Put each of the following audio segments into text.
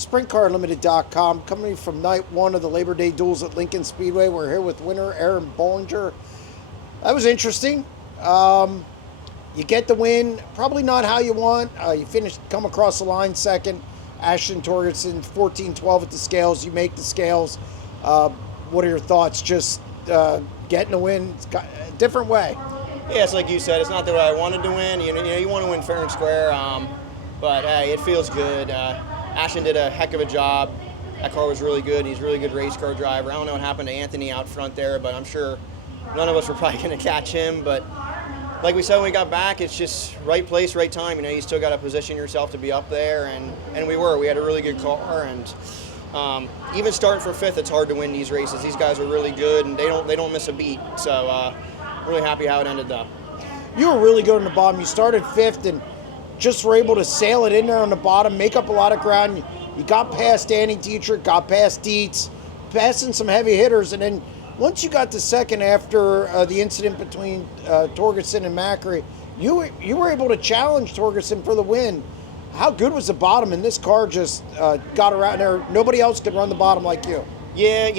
SprintCarUnlimited.com, coming from night one of the Labor Day Duels at Lincoln Speedway. We're here with winner Aaron Bollinger. That was interesting. You get the win, probably not how you want. You come across the line second. Ashton Torgerson, 14-12 at the scales. You make the scales. What are your thoughts? Just getting the win a different way. Yeah, it's like you said. It's not the way I wanted to win. You want to win fair and square. But hey, it feels good. Ashton did a heck of a job. That car was really good. He's a really good race car driver. I don't know what happened to Anthony out front there, but I'm sure none of us were probably going to catch him. But like we said when we got back, it's just right place, right time. You still got to position yourself to be up there, and we were. We had a really good car, and even starting for fifth, it's hard to win these races. These guys are really good, and they don't miss a beat. So really happy how it ended, though. You were really good on the bottom. You started fifth and just were able to sail it in there on the bottom, make up a lot of ground. You got past Danny Dietrich, got past Dietz, passing some heavy hitters, and then once you got to second after the incident between Torgerson and Macri, you were able to challenge Torgerson for the win. How good was the bottom? And this car just got around there. Nobody else could run the bottom like you. Yeah,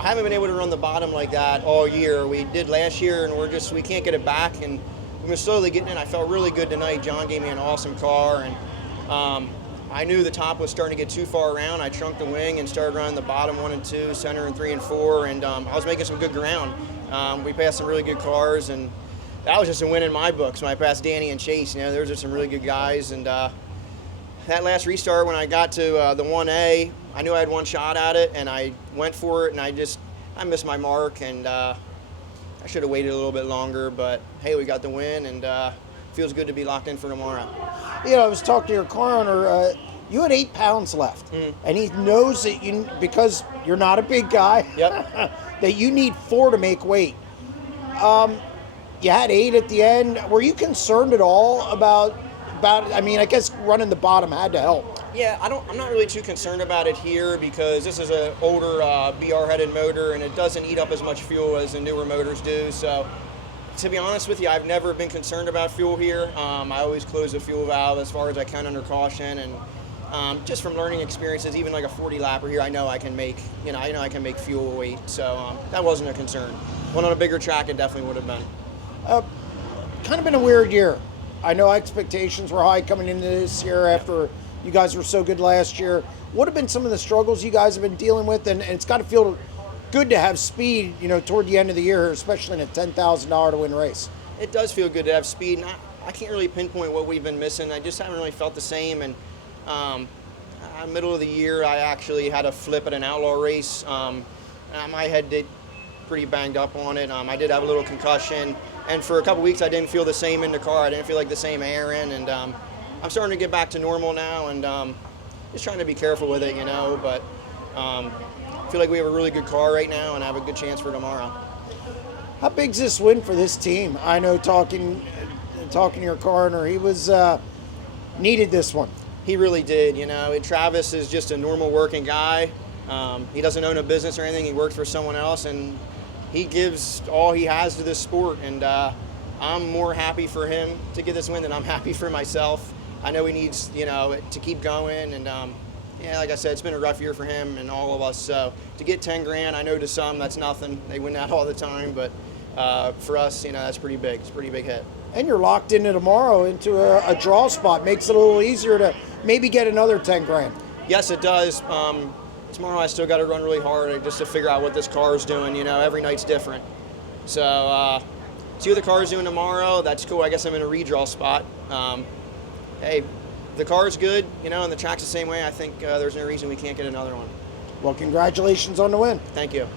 I haven't been able to run the bottom like that all year. We did last year, and we can't get it back, and we're slowly getting in. I felt really good tonight. John gave me an awesome car, and I knew the top was starting to get too far around. I trunked the wing and started running the bottom 1 and 2, center and 3 and 4, and I was making some good ground. We passed some really good cars, and that was just a win in my books when I passed Danny and Chase. Those are some really good guys, and that last restart when I got to the 1A, I knew I had one shot at it, and I went for it, and I missed my mark, and I should have waited a little bit longer, but hey, we got the win, and feels good to be locked in for tomorrow. I was talking to your car owner. You had 8 pounds left, and he knows that because you're not a big guy, yep. that you need 4 to make weight. You had 8 at the end. Were you concerned at all about? I guess running the bottom had to help. Yeah, I'm not really too concerned about it here because this is an older BR-headed motor, and it doesn't eat up as much fuel as the newer motors do. So, to be honest with you, I've never been concerned about fuel here. I always close the fuel valve as far as I can under caution, and just from learning experiences, even like a 40 lapper here, I know I can make I can make fuel weight. So that wasn't a concern. When on a bigger track, it definitely would have been. Kind of been a weird year. I know expectations were high coming into this year after you guys were so good last year. What have been some of the struggles you guys have been dealing with? And it's got to feel good to have speed, toward the end of the year, especially in a $10,000 to win race. It does feel good to have speed, and I can't really pinpoint what we've been missing. I just haven't really felt the same. And middle of the year, I actually had a flip at an outlaw race. My head did pretty banged up on it. I did have a little concussion, and for a couple weeks I didn't feel the same in the car. I didn't feel like the same Aaron, and I'm starting to get back to normal now, and just trying to be careful with it, but I feel like we have a really good car right now and I have a good chance for tomorrow. How big's this win for this team? I know talking to your car owner, he was needed this one. He really did. Travis is just a normal working guy. He doesn't own a business or anything. He works for someone else, and he gives all he has to this sport, and I'm more happy for him to get this win than I'm happy for myself. I know he needs, to keep going, and like I said, it's been a rough year for him and all of us. So to get 10 grand, I know to some that's nothing. They win that all the time, but for us, that's pretty big. It's a pretty big hit. And you're locked into tomorrow into a draw spot. Makes it a little easier to maybe get another 10 grand. Yes, it does. Tomorrow I still got to run really hard just to figure out what this car is doing. Every night's different. So see what the car is doing tomorrow. That's cool. I guess I'm in a redraw spot. Hey, the car's good, and the track's the same way. I think there's no reason we can't get another one. Well, congratulations on the win. Thank you.